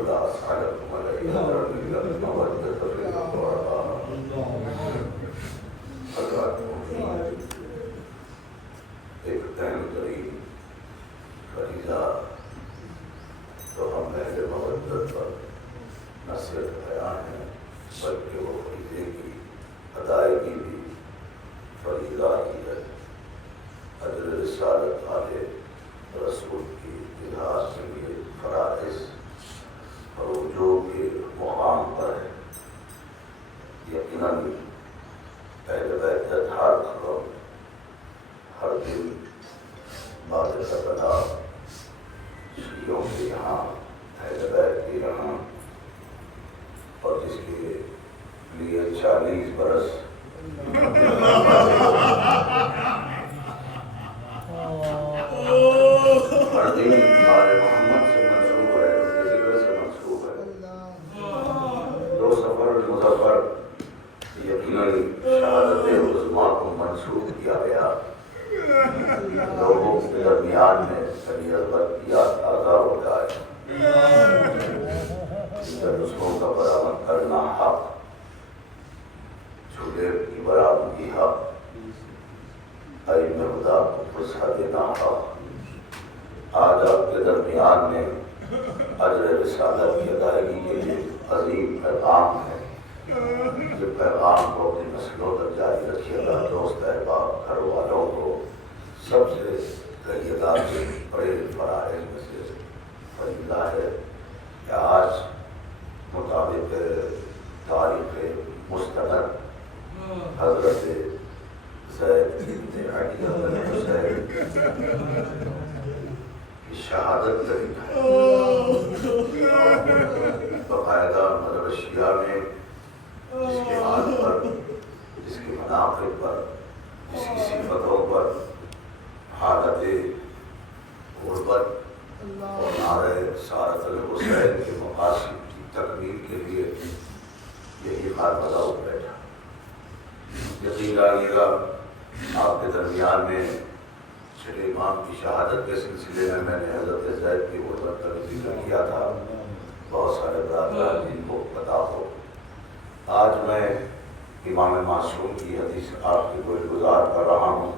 ولا أسألكم عليه أجرا إلا المودة في القربى حضرات ایک اہم ترین فریضہ تو ہم اہل مودت پر نہ صرف بیان ہے بلکہ وہ فریضے کی ادائیگی بھی فریضہ ہی ہے۔ اجر رسالت والے رسول کی اظہار کے لیے فرائض اور جو کے مقام پر ہے، یقیناً اہل بیت ہر قدم ہر دن بعد کربلا شیعوں کے یہاں اہل بیت کے یہاں اور جس کے لیے 40 برس ہر دن آل محمد سے منسوب ہے، اس کے ذکر سے منسوب ہے۔ 2 سفر المظفر یقیناً شہادت عظمیٰ کو منسوب کیا گیا۔ لوگوں کے درمیان میں کبھی عظمت کی یاد تازہ ہو جائے، دوسروں کا برآمد کرنا حق، جھولے کی برآمدی حق، ائمہ خدا کو فرصت دینا حق۔ آج آپ کے درمیان میں اجر رسالت کی ادائیگی کے لیے عظیم پیغام ہے۔ یہ پیغام کو اپنی نسلوں تک جاری رکھیے گا۔ دوست احباب، گھر والوں کو سب سے کہیے گا کہ بڑے فرائض میں سے فریضہ ہے کہ آج مطابق تاریخ مستند حضرت زید بن علی بن حسین کی شہادت کری ہے۔ باقاعدہ مذہب شیعہ میں جس کے حال پر، جس کے مناقب پر، جس کی صفتوں پر حالت غربت اور نعرہ سارت الحسین کے مقاصد کی تکمیل کے لیے یہی خانقاہ اٹھ بیٹھا۔ یقین ڈالیے گا آپ کے درمیان میں چھٹے امام کی شہادت کے سلسلے میں نے حضرت زید کی غربت کا ذکر کیا تھا۔ بہت سارے برادران جن کو پتا ہو، آج میں امام معصوم کی حدیث آپ کی گوش گزار کر رہا ہوں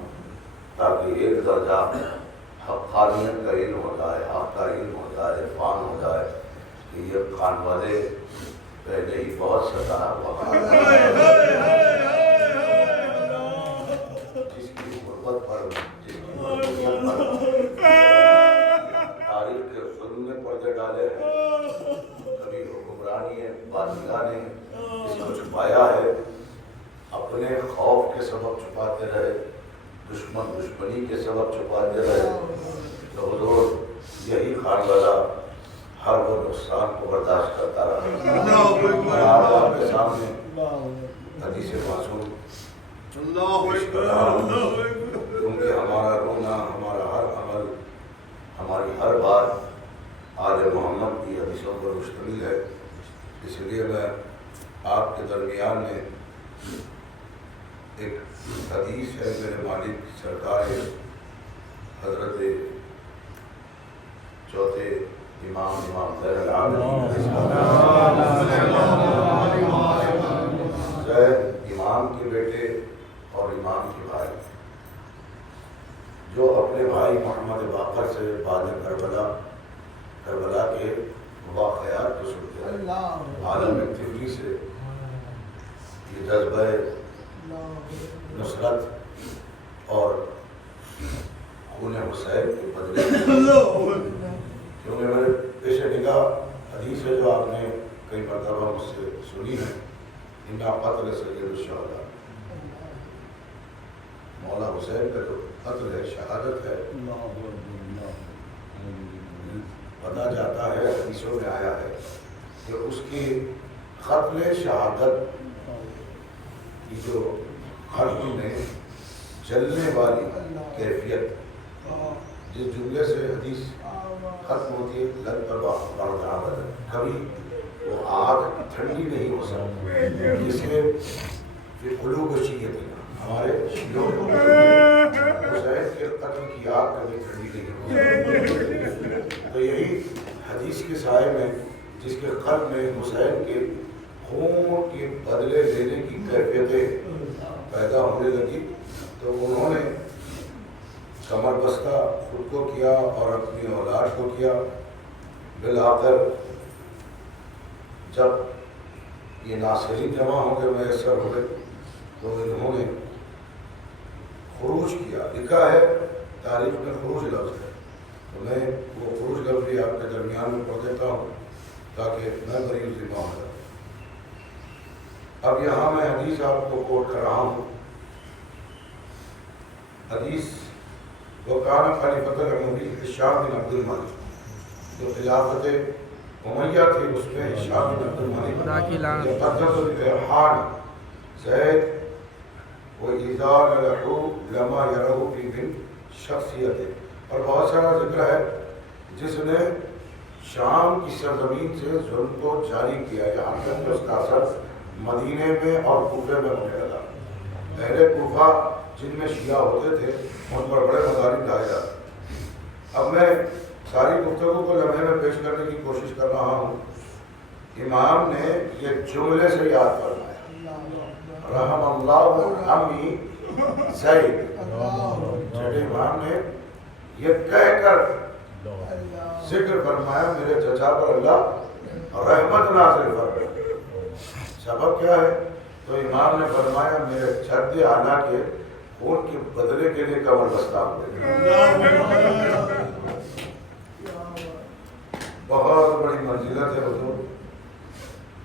تاکہ ایک درجہ حقانیت کا علم ہو جائے، حق کا علم ہو جائے، عرفان ہو جائے کہ یہ خانوادے پہلے ہی بہت ستایا ہوا جس کی غربت پر، جس کی غربت پر تاریخ کے ظلم نے پردے ڈالے ہیں۔ کبھی حکمرانی بادشاہ نے اس کو چھپایا ہے، اپنے خوف کے سبب چھپاتے رہے، دشمنی کے سبب چھپاتے رہے، تو حضور یہی خانقاہ ہر وہ نقصان کو برداشت کرتا رہا۔ آپ کے سامنے حدیث معصوم پیش کر رہا ہوں کیونکہ ہمارا رونا، ہمارا ہر عمل، ہماری ہر بات آل محمد کی حدیثوں پر مشتمل ہے۔ اس لیے میں آپ کے درمیان میں ایک حدیث ہے میرے مالک سرکار حضرت چوتھے امام زین العابدین زید امام کے بیٹے اور امام کے بھائی، جو اپنے بھائی محمد باقر سے بعد کربلا کے واقعات کو سنتے ہیں، عالم طبی سے یہ جذبہ نصرت اور خون حسین کے بدلے، کیونکہ میرے پیش نگاہ حدیث ہے جو آپ نے کئی مرتبہ مجھ سے سنی ہے، ان کا قتل سید الشہداء، مولا حسین کا جو قتل ہے، شہادت ہے، پتا جاتا ہے، حدیثوں میں آیا ہے کہ اس کی قتل شہادت کی جو قلب میں جلنے والی کیفیت، جس جملے سے حدیث ختم ہوتی ہے، لگ پر کبھی وہ آگ ٹھنڈی نہیں ہو سکتی، جس میں پھر قلوب شیعہ ہمارے شیعوں کو حسین کے قتل کی آگ کبھی ٹھنڈی نہیں ہو سکتی۔ تو یہی حدیث کے سائے میں جس کے قلب میں حسین کے خون کے بدلے لینے کی کیفیتیں پیدا ہونے لگی، تو انہوں نے کمر بستہ خود کو کیا اور اپنی اولاد کو کیا۔ بالآخر جب یہ ناصرین جمع ہو کے میسر ہوئے تو انہوں نے خروج کیا۔ لکھا ہے تاریخ میں خروج لفظ ہے، تو میں وہ خروج لفظ بھی آپ کے درمیان میں پڑھ دیتا ہوں تاکہ میں بری ذمہ ہو جاؤں۔ اب یہاں میں حدیث آپ کو کوٹ کر رہا ہوں۔ حدیث وکان خلیفۃ الاموی ہشام بن عبد الملک، جو خلافت امیہ تھی اس میں ہشام بن عبد الملک یقدس الرحان زید وَإِذَا لَلَحُوا لَمَا يَرَهُ فِي مِن شخصیت، اور بہت سارا ذکر ہے جس نے شام کی سرزمین سے ظلم کو جاری کیا، یہاں تک کہ اس کا اثر مدینے میں اور کوفے میں ہونے لگا۔ پہلے کوفہ جن میں شیعہ ہوتے تھے ان پر بڑے مظالم ڈھائے جاتے۔ اب میں ساری گفتگو کو لمحے میں پیش کرنے کی کوشش کر رہا ہوں۔ امام نے یہ جملے سے یاد فرمایا، رحم اللہ عمی زید، چھٹے امام نے یہ کہہ کر ذکر فرمایا میرے چچا پر اللہ رحمت نازل فرمائے۔ سبب کیا ہے؟ تو امام نے فرمایا میرے جد اعلیٰ کے خون کے بدلے کے لیے کمر بستہ ہوئے۔ بہت بڑی منزلت ہے حضور،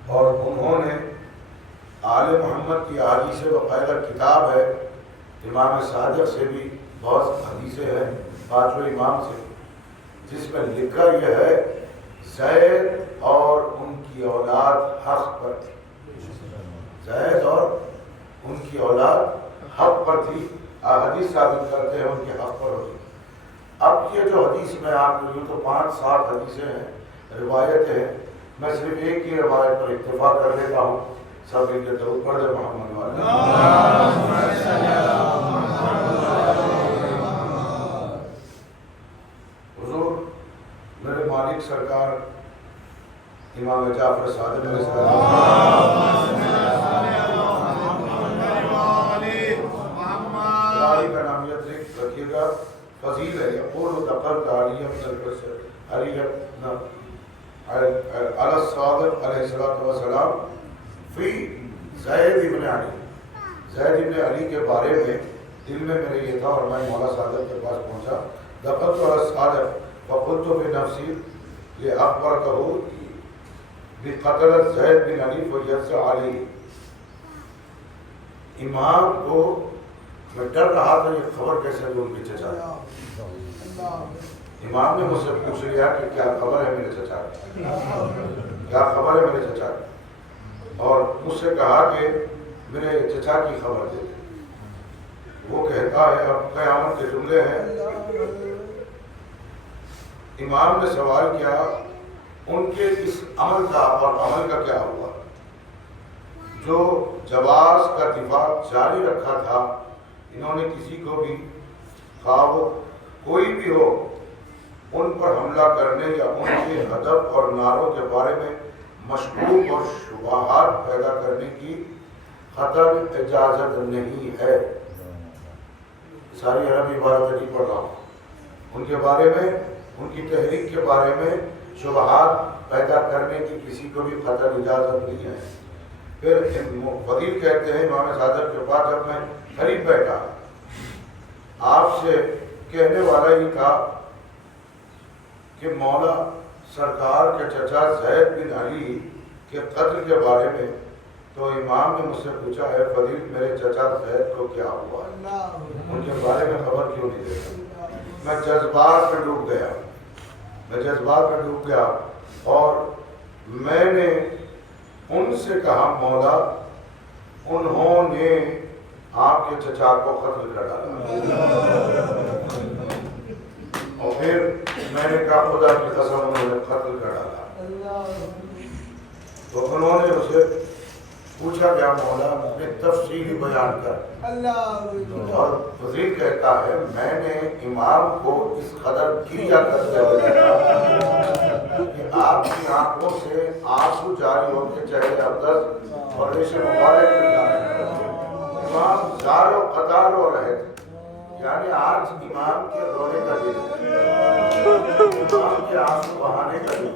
اور انہوں نے آل محمد کی احادیث باقاعدہ کتاب ہے، امام صادق سے بھی بہت حدیثیں ہیں، پانچویں امام سے، جس میں لکھا یہ ہے زید اور ان کی اولاد حق پر تھی، زید اور ان کی اولاد حق پر تھی۔ حدیث ثابت کرتے ہیں ان کے حق پر ہوتی۔ اب یہ جو حدیث میں آپ کو یوں تو 5-7 حدیثیں ہیں، روایتیں ہیں، میں صرف ایک ہی روایت پر اکتفا کر لیتا ہوں۔ سب ان کے درود پڑھ دے محمد والے۔ حضور میرے مالک سرکار امام جعفر صادق علیہ السلام کا نام یاد رکھیے گا، فضیل ہے۔ یقول دخلت علی بن علی الصادق علیہ السلام فی زید بن علی، زید بن علی کے بارے میں دل میں میرے یہ تھا، اور میں مولا صادق کے پاس پہنچا۔ دخلت علی الصادق فقلت بنفسی لأخبرته بقتل زید بن علی فیجزع علی۔ امام کو میں ڈر رہا تھا یہ خبر کیسے دوں گی چچا۔ امام نے مجھ سے پوچھ لیا کہ کیا خبر ہے میرے چچا کی، کیا خبر ہے میرے چچا کی، اور مجھ سے کہا کہ میرے چچا کی خبر دے دے۔ وہ کہتا ہے، اب قیامت کے جملے ہیں، امام نے سوال کیا ان کے اس عمل کا اور عمل کا کیا ہوا جو جواز کا دفاع جاری رکھا تھا۔ انہوں نے کسی کو بھی خواب کوئی بھی ہو ان پر حملہ کرنے یا ان کے ہدف اور نعروں کے بارے میں مشکوک اور شبہات پیدا کرنے کی خطر اجازت نہیں ہے۔ ساری عربی عبارت نہیں پڑھ رہا ہوں۔ ان کے بارے میں، ان کی تحریک کے بارے میں شبہات پیدا کرنے کی کسی کو بھی خطر اجازت نہیں ہے۔ پھر فضیل کہتے ہیں امام صادق کے پاس جب میں قریب بیٹھا، آپ سے کہنے والا ہی تھا کہ مولا سرکار کے چچا زید بن علی کے قتل کے بارے میں، تو امام نے مجھ سے پوچھا ہے فضیل میرے چچا زید کو کیا ہوا، ان کے بارے میں خبر کیوں نہیں دیتا۔ میں جذبات میں ڈوب گیا، اور میں نے ان سے کہا مولا انہوں نے آپ کے چچا کو قتل کر ڈالا، اور پھر میں نے کہا خدا کی قسم انہوں نے قتل کر ڈالا۔ تو انہوں نے اسے پوچھا گیا مولا اپنے تفصیلی بیان کر، اور وزیر کہتا ہے میں نے امام کو اس قدر گریہ کرتے ہوئے دیکھا کہ آپ کی آنکھوں سے آنسو جاری ہوتے چہرے ابدس اور ریش مبارک مل جانے، امام زار و قطار ہو رہے تھے، یعنی آج امام کے رونے کا دن، امام کے آنسو بہانے کا دن۔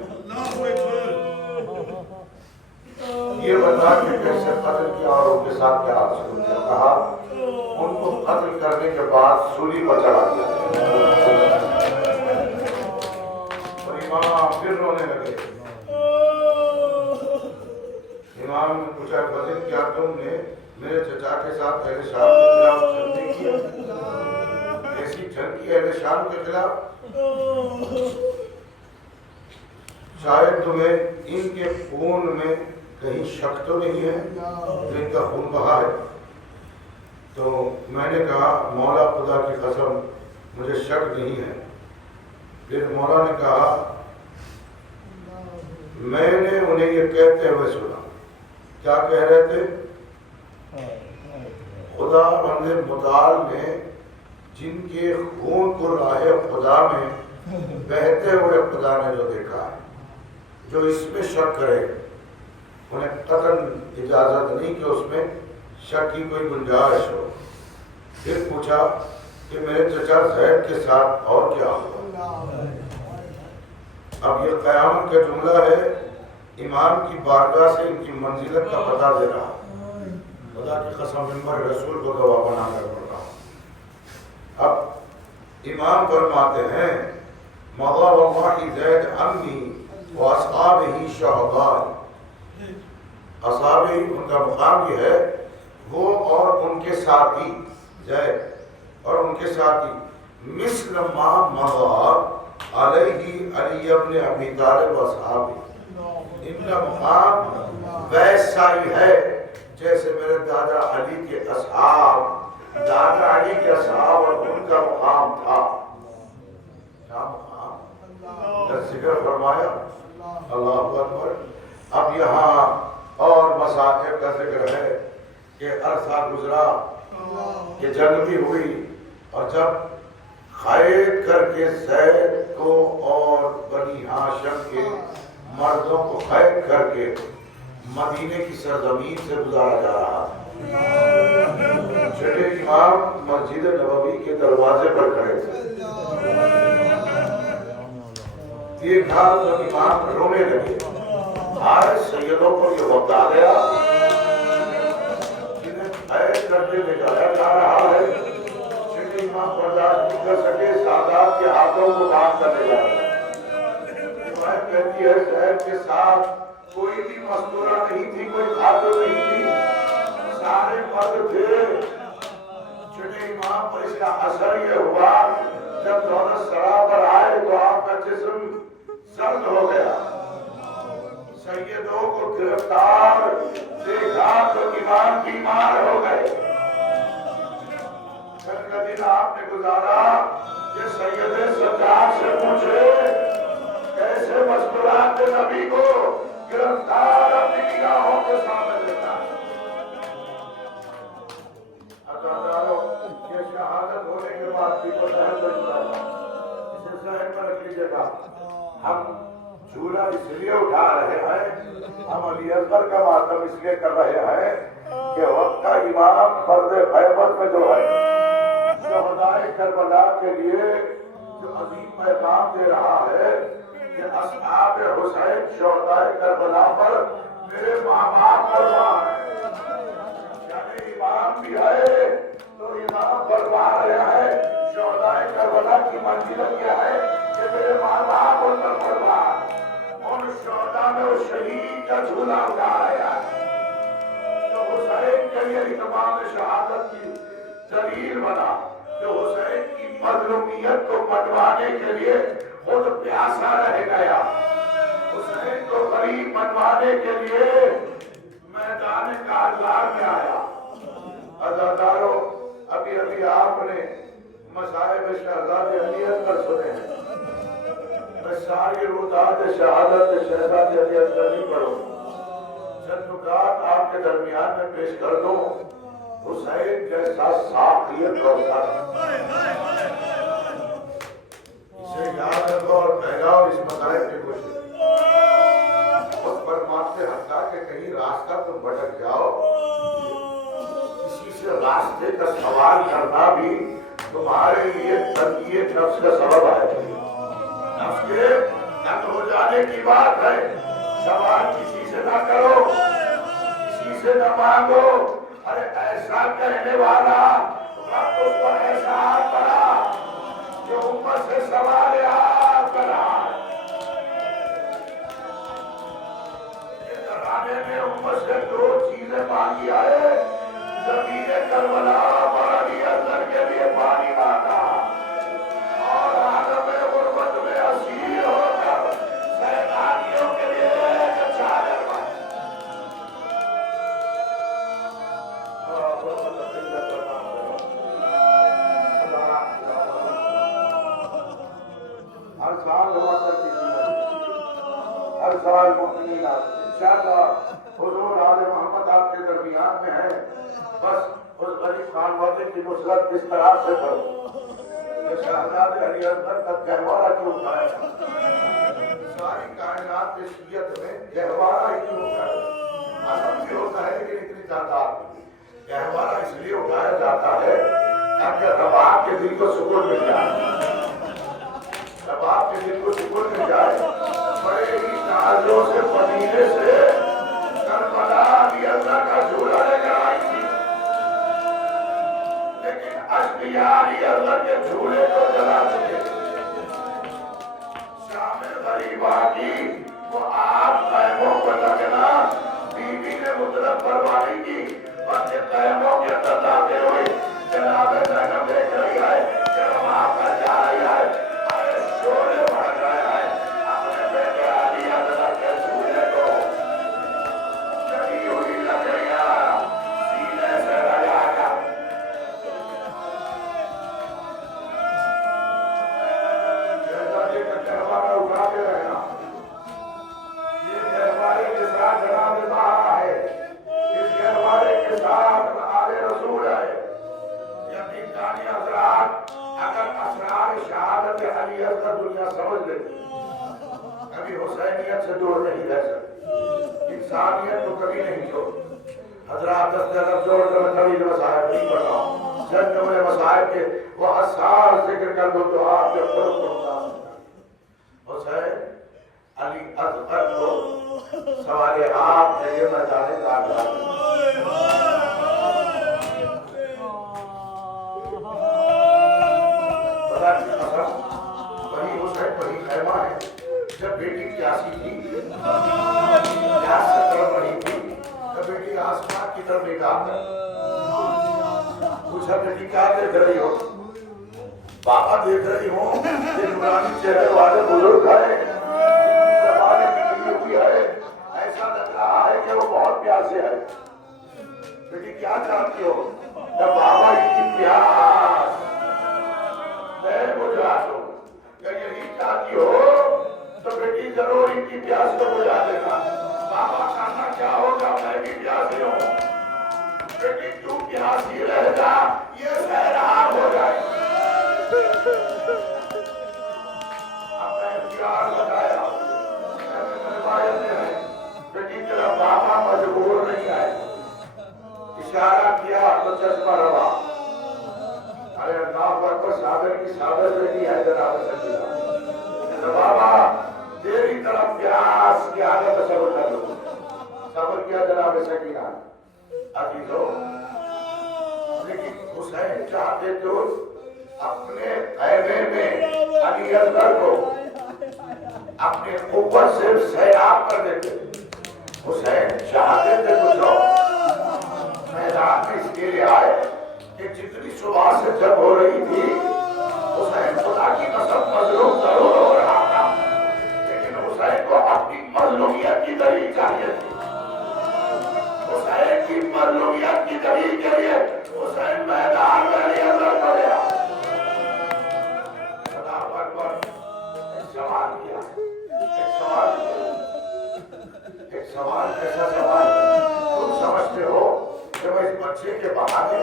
یہ بتا کہ کیسے قتل کیا اور ان کے ساتھ کیا حاصل کیا، کہا ان کو قتل کرنے کے بعد سولی پر چڑھا دیا، اور امام پھر رونے لگے۔ امام نے پوچھا وزیر کیا تم نے میرے چچا کے ساتھ اہل شام کے خلاف جنگ نہیں کیا، ایسی جنگ کی اہل شام کے خلاف؟ شاید تمہیں ان کے خون میں کہیں شک تو نہیں ہے کہ ان کا خون بہا ہے؟ تو میں نے کہا مولا خدا کی قسم مجھے شک نہیں ہے۔ پھر مولا نے کہا میں نے انہیں یہ کہتے ہوئے سنا، کیا کہہ رہے تھے؟ خدا بند متعال نے جن کے خون کو راہ خدا میں بہتے ہوئے خدا نے جو دیکھا ہے، جو اس میں شک کرے انہیں قطعاً اجازت نہیں کہ اس میں شک کی کوئی گنجائش ہو۔ پھر پوچھا کہ میرے چچا زید کے ساتھ اور کیا ہوا؟ اب یہ قیامت کا جملہ ہے، امام کی بارگاہ سے ان کی منزلت کا پتہ دے رہا، خدا کی قسم ممبر رسول کو گواہ بنا کر پڑھ رہا ہوں۔ اب امام فرماتے ہیں مضى والله زید عمی واصحابہ شہداء، اصحابہ ان کا مقام یہ ہے وہ اور ان کے ساتھی زید اور ان کے ساتھی مثل ما مضى علیہ علی ابن ابی طالب واصحابہ، ان کا مقام ویسا ہی ہے جیسے میرے دادا علی کے اصحاب، دادا علی کے اصحاب اور ان کا مقام تھا۔ کیا مقام کا ذکر فرمایا، اللہ اکبر۔ اب یہاں اور مسائل کا ذکر ہے کہ عرصہ گزرا کہ جنگ بھی ہوئی، اور جب قید کر کے زید کو اور بنی ہاشم کے مردوں کو قید کر کے مدینے کی سرزمین سے گزارا جا رہا تھا، چھٹے امام مسجد نبوی کے دروازے پر کھڑے تھے، دیکھا تو امام رونے لگے، آج سیدوں کو یہ وقت آ گیا جنہیں قید کرتے لے جایا جا رہا ہے، چھٹے امام برداشت نہیں کر سکے، سادات کے ہاتھوں کو باندھ کر لے جا رہا ہے۔ روایت کہتی ہے زید کے ساتھ کوئی بھی مستورہ نہیں تھی، کوئی خاتون نہیں تھی، سارے مرد تھے۔ چھٹے امام پر اس کا اثر یہ ہوا جب دولت سرا پر آئے تو آپ کا جسم سرد ہو گیا، سیدوں کو گرفتار دیکھا تو امام بیمار ہو گئے۔ کل کا دن آپ نے گزارا کہ سید سجاد سے پوچھے کیسے مستورات نبی کو گرفتار اپنی نگاہوں کے سامنے دیتا ہے۔ عزادارو، یہ شہادت ہونے کے بعد بھی پتہ ہے اسے ذہن میں رکھ لیجیے گا، ہم جھولا اس لیے اٹھا رہے ہیں، ہم علی اکبر کا ماتم اس لیے کر رہے ہیں کہ وقت کا امام فرد غیبت میں جو ہے شہدائے کربلا کے لیے جو عظیم پیغام دے رہا ہے کہ اصحاب حسین شہدائے کربلا پر میرے ماں باپ قربان ہیں، یعنی امام بھی ہے تو امام فرما رہے ہیں شہدائے کربلا کی منزلت کیا ہے کہ میرے ماں باپ ان پر قربان، ان شہداء میں وہ شہید کا جھولا اٹھایا تو حسین کے لیے اتمام شہادت کی دلیل بنا، کہ حسین کی مظلومیت کو منوانے کے لیے خود پیاسا رہ گیا، حسین کو غریب منوانے کے لیے میدان کارزار میں آیا۔ عزادارو، ابھی ابھی آپ نے مصائب شہزاد علی اکبر سنے ہیں، میں ساری روداد شہادت شہزاد علی اکبر نہیں پڑھوں، چند نکات آپ کے درمیان میں پیش کر دوں. حسین جیسا صاحب اور اسے یاد رکھو اور پھیلاؤ اس مذاہب کی کوشش. اس فرماتے حتیٰ کہ کہیں راستہ تم بھٹک جاؤ، کسی سے راستے کا سوال کرنا بھی تمہارے لیے تنقید نفس کا سبب ہے. نفس کے تنگ ہو جانے کی بات ہے. سوال کسی سے نہ کرو، کسی سے نہ مانگو. ارے ایسا کہنے والا وقت اس پر ایسا پڑا جو امت سے سوال کرا. زمانے میں امت سے دو چیزیں مانگی آئے. زمین کربلا پانی اثر کے لیے پانی مانگا اور عالم غربت میں اسیر ہو کر سیلانیوں کے لیے چادر مانگا. ہر سال ہوا کرتی تھی، ہر سال مؤمنین انشاءاللہ حضور آل محمد آپ کے درمیان میں ہے. بس اس غریب خان وادی کی نصرت اس طرح سے کرو کہ شہزاد علی اکبر کا گہوارہ کیوں اٹھائے. ساری کائنات کی شریعت میں گہوارہ ہی کیوں اٹھائے. عالم بھی ہوتا ہے لیکن اتنی تعداد گہوارہ اس لیے اٹھایا جاتا ہے تاکہ رباب کے دل کو سکون مل جائے. رباب کے دل کو سکون مل جائے. بڑے ہی نازوں سے مدینے سے کربلا علی اللہ کا جھولا لے کر آئی تھی، لیکن اشقیاء علی اللہ کے جھولے کو جلا چکے. شام غریبہ کی وہ آپ خیموں کو لگنا بیوی نے مطلب پروانی کی. بس خیموں کے اندر داخل ہوئی. جناب زینب دیکھ رہی ہے کہ وہاں پر جا رہی ہے. ارے شورے بڑھ رہے ہیں. اپنے بیٹے علی اللہ کے جھولے کو جلی ہوئی لکڑیاں سینے سے لگا کر جیسا کہ گہوارہ اٹھاتے رہنا. یہ گہوارے کے ساتھ جناب طاہرہ ہے، اس گہوارے کے ساتھ آل رسول ہے. یقیناً حضرات اگر اسرار شہادت علی اکبر دنیا سمجھ لیتی کبھی حسینیت سے دور نہیں رہ سکتی. انسانیت کو کبھی نہیں چھوڑ. حضرات دس جگہ جوڑ کر میں کبھی مسائب نہیں پڑھ رہا ہوں. چند جملے مسائب کے وہ حساس ذکر کر دو تو آپ کے خود کو حسین علی اکبر کو سوال آپ نے یہ میدان کاربلا بتا کی قسم وہی حسین وہی خیمہ ہے. جب بیٹی پیاسی تھی، پیاس سے تڑپ رہی تھی، جب بیٹی آسمان کی طرف نگاہ کر پوچھا بیٹی کیا دیکھ رہی ہو؟ بابا دیکھ رہی ہوں کہ نورانی چہرے والے بزرگ ہیں، زبانیں نکلی ہوئی ہے، ایسا لگ رہا ہے کہ وہ بہت پیاسے ہے. بیٹی کیا چاہتی ہو؟ بابا کی پیاس میں بجھا دوں. اگر یہی چاہتی ہو تو بیٹی ضرور ان کی پیاس کو بجھا دینا. بابا کھانا کیا ہوگا؟ میں بھی پیاسی ہوں. بیٹی تو پیاسی رہ جا، یہ سیراب ہو جائے. اب میں اختیار بتایا روایت میں ہے بیٹی تیرا بابا مجبور نہیں آئے. اشارہ کیا تو چشمہ روا. ارے اللہ اکبر صابر کی صابر بیٹی ہے جناب سکینہ. بابا تیری طرف پیاس کی عادت صبر کر لو. صبر کیا جناب سکینہ. عزیزو لیکن حسین چاہتے تو اپنے خیمے میں علی اکبر کو اپنے قوت سے سیراب کر دیتے. حسین چاہتے تھے کچھ میدان میں اس کے لیے آئے کہ جتنی صبح سے جب ہو رہی تھی حسین خدا کی قسم مظلوم ضرور ہو رہا تھا، لیکن حسین کو اپنی مظلومیت کی دلیل چاہیے تھی. حسین کی مظلومیت کی دلیل کے لیے حسین میدان میں علی اکبر کو گیا. اللہ اکبر. ایک سوال کیا، ایک سوال کیسا سوال کہ میں اس بچے کے بہانے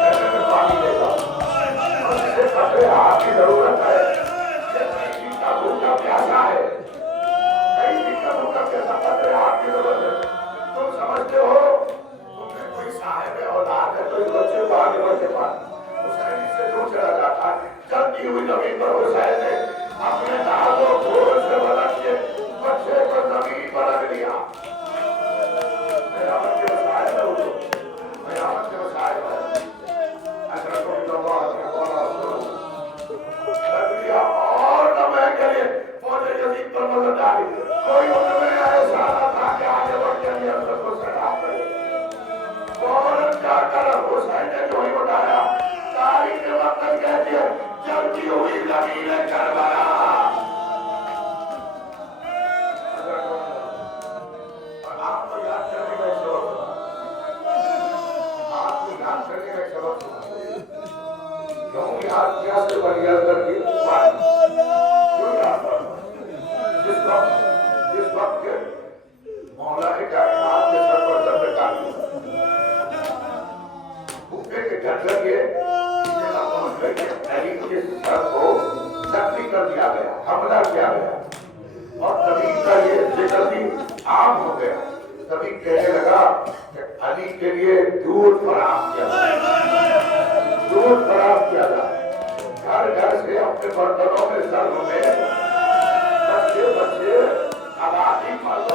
کیسے میں پانی دے گا؟ مجھے قطرے آپ کی ضرورت ہے، یہ کسی کا بھوکا پیاسا ہے، کئی کا بھوکا پیاسا قطرے آپ کی ضرورت ہے۔ تم سمجھتے ہو تم میں کوئی صاحب اولاد ہے تو اس بچے کو آگے بڑھ کے پاس حسین سے دور چلا جاتا ہے۔ چلتی ہوئی زمین پر حسین نے اپنے نازوں پھول سے بدل کے بچے کو زمین پر رکھ دیا۔ میرا بچے وسائل ہے اٹھو، میرا بچے وسائل ہے، اشرفوا باللہ اشرفوا رکھ دیا اور نمے کے لیے فوج یزید پر نظر ڈالی۔ کوئی ان میں ایسا نہ تھا کہ آگے بڑھ کے اندر حضرت کو سلام کرے۔ فوراً جا کر حسین نے جو ہی اٹھایا، تاریخ وقت کہتی ہے جلتی ہوئی زمین کربلا۔ اور آپ کو یاد کرنے کا ایک سبب آپ کو یاد کرنے کا ایک سبب کیوں یاد کیا سے بڑی یاد کر دی کیوں یاد کر جس وقت کے مولا کائنات کے سر پر سر پہ ڈال دیا بھوکے کے گھر لگے کے سر کو زخمی کر دیا گیا، حملہ کیا گیا اور تبھی کا یہ ذکر بھی عام ہو گیا۔ تبھی کہنے لگا کہ علی کے لیے دودھ فراہم کیا جائے، دودھ فراہم کیا جائے۔ گھر گھر سے اپنے برتنوں میں ضرب میں بچے بچے آبادی مرد